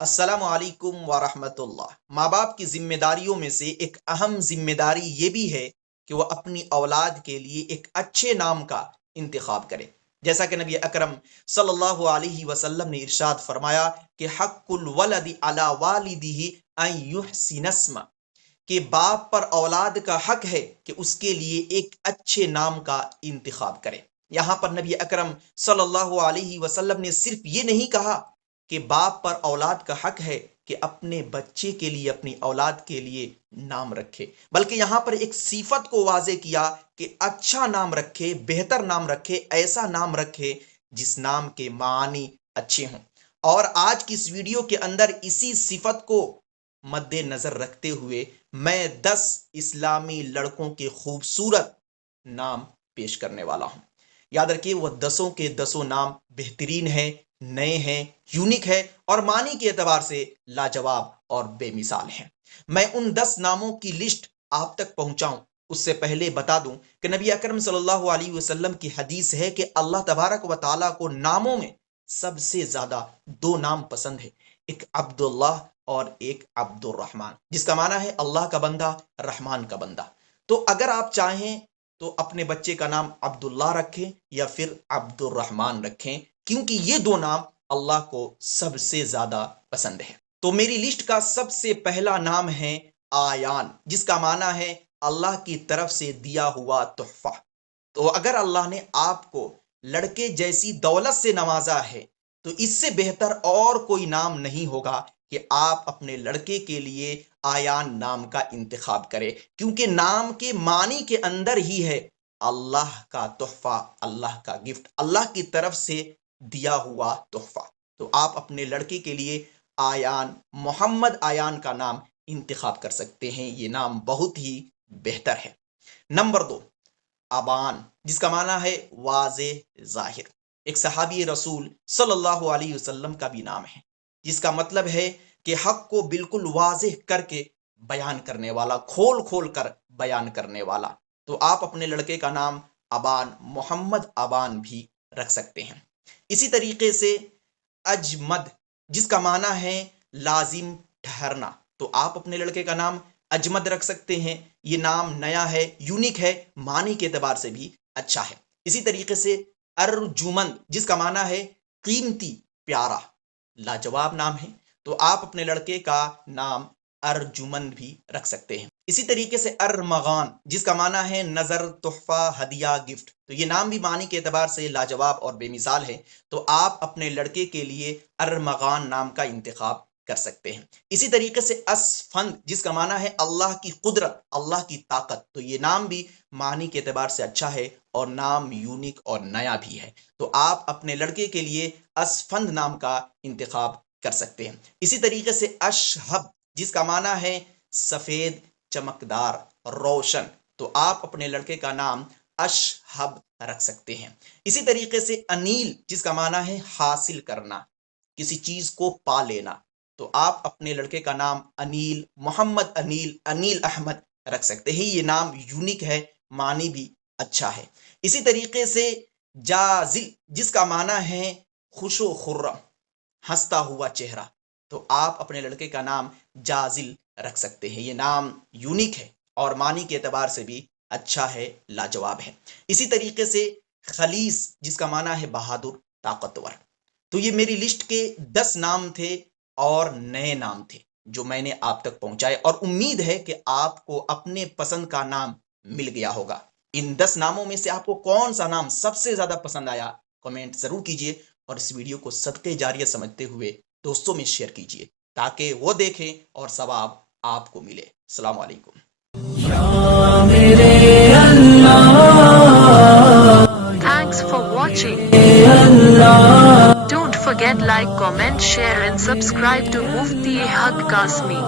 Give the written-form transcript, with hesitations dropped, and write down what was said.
السلام علیکم ورحمۃ اللہ۔ ماں باپ کی ذمہ داریوں میں سے ایک اہم ذمہ داری یہ بھی ہے کہ وہ اپنی اولاد کے لیے ایک اچھے نام کا انتخاب کرے، جیسا کہ نبی اکرم صلی اللہ علیہ وسلم نے ارشاد فرمایا کہ حق الولد علی والدہ ان یحسن اسمہ، کہ باپ پر اولاد کا حق ہے کہ اس کے لیے ایک اچھے نام کا انتخاب کرے۔ یہاں پر نبی اکرم صلی اللہ علیہ وسلم نے صرف یہ نہیں کہا کہ باپ پر اولاد کا حق ہے کہ اپنے بچے کے لیے، اپنی اولاد کے لیے نام رکھے، بلکہ یہاں پر ایک صفت کو واضح کیا کہ اچھا نام رکھے، بہتر نام رکھے، ایسا نام رکھے جس نام کے معنی اچھے ہوں۔ اور آج کی اس ویڈیو کے اندر اسی صفت کو مد نظر رکھتے ہوئے میں 10 اسلامی لڑکوں کے خوبصورت نام پیش کرنے والا ہوں۔ یاد رکھیے، وہ 10 کے 10 نام بہترین ہیں، نئے ہیں، یونیک ہے اور معنی کے اعتبار سے لاجواب اور بے مثال ہیں۔ میں ان 10 ناموں کی لسٹ آپ تک پہنچاؤں اس سے پہلے بتا دوں کہ نبی اکرم صلی اللہ علیہ وسلم کی حدیث ہے کہ اللہ تبارک و تعالیٰ کو ناموں میں سب سے زیادہ 2 نام پسند ہے، ایک عبداللہ اور ایک عبد الرحمن، جس کا معنی ہے اللہ کا بندہ، رحمان کا بندہ۔ تو اگر آپ چاہیں تو اپنے بچے کا نام عبداللہ رکھیں یا پھر عبد الرحمن رکھیں، کیونکہ یہ 2 نام اللہ کو سب سے زیادہ پسند ہے۔ تو میری لسٹ کا سب سے پہلا نام ہے آیان، جس کا معنی ہے اللہ کی طرف سے دیا ہوا تحفہ۔ تو اگر اللہ نے آپ کو لڑکے جیسی دولت سے نوازا ہے تو اس سے بہتر اور کوئی نام نہیں ہوگا کہ آپ اپنے لڑکے کے لیے آیان نام کا انتخاب کریں، کیونکہ نام کے معنی کے اندر ہی ہے اللہ کا تحفہ، اللہ کا گفٹ، اللہ کی طرف سے دیا ہوا تحفہ۔ تو آپ اپنے لڑکے کے لیے آیان، محمد آیان کا نام انتخاب کر سکتے ہیں، یہ نام بہت ہی بہتر ہے۔ نمبر 2، ابان، جس کا معنی ہے واضح، ظاہر۔ ایک صحابی رسول صلی اللہ علیہ وسلم کا بھی نام ہے، جس کا مطلب ہے کہ حق کو بالکل واضح کر کے بیان کرنے والا، کھول کھول کر بیان کرنے والا۔ تو آپ اپنے لڑکے کا نام ابان، محمد ابان بھی رکھ سکتے ہیں۔ اسی طریقے سے اجمد، جس کا معنی ہے لازم، ٹھہرنا، تو آپ اپنے لڑکے کا نام اجمد رکھ سکتے ہیں۔ یہ نام نیا ہے، یونیک ہے، معنی کے اعتبار سے بھی اچھا ہے۔ اسی طریقے سے ارجمند، جس کا معنی ہے قیمتی، پیارا، لاجواب نام ہے، تو آپ اپنے لڑکے کا نام ارجمند بھی رکھ سکتے ہیں۔ اسی طریقے سے ارمغان، جس کا معنی ہے نظر، تحفہ، ہدیہ، گفٹ، تو یہ نام بھی معنی کے اعتبار سے لاجواب اور بے مثال ہے، تو آپ اپنے لڑکے کے لیے ارمغان نام کا انتخاب کر سکتے ہیں۔ اسی طریقے سے اسفند، جس کا معنی ہے اللہ کی قدرت، اللہ کی طاقت، تو یہ نام بھی معنی کے اعتبار سے اچھا ہے اور نام یونیک اور نیا بھی ہے، تو آپ اپنے لڑکے کے لیے اسفند نام کا انتخاب کر سکتے ہیں۔ اسی طریقے سے اشہب، جس کا معنی ہے سفید، چمکدار، روشن، تو آپ اپنے لڑکے کا نام اشہب رکھ سکتے ہیں۔ اسی طریقے سے انیل، جس کا معنی ہے حاصل کرنا، کسی چیز کو پا لینا، تو آپ اپنے لڑکے کا نام انیل، محمد انیل، انیل احمد رکھ سکتے ہیں۔ یہ نام یونیک ہے، معنی بھی اچھا ہے۔ اسی طریقے سے جازل، جس کا معنی ہے خوش و خرم، ہنستا ہوا چہرہ، تو آپ اپنے لڑکے کا نام جازل رکھ سکتے ہیں۔ یہ نام یونیک ہے اور معنی کے اعتبار سے بھی اچھا ہے، لاجواب ہے۔ اسی طریقے سے خلیص، جس کا معنی ہے بہادر، طاقتور۔ تو یہ میری لسٹ کے 10 نام تھے اور نئے نام تھے جو میں نے آپ تک پہنچائے، اور امید ہے کہ آپ کو اپنے پسند کا نام مل گیا ہوگا۔ ان 10 ناموں میں سے آپ کو کون سا نام سب سے زیادہ پسند آیا، کمنٹ ضرور کیجئے، اور اس ویڈیو کو صدقے جاریہ سمجھتے ہوئے دوستوں میں شیئر کیجئے تاکہ وہ دیکھیں اور ثواب آپ کو ملے۔ السلام علیکم۔ Thanks for watching. Don't forget like, comment, share and subscribe to Mufti Haq Kasmi.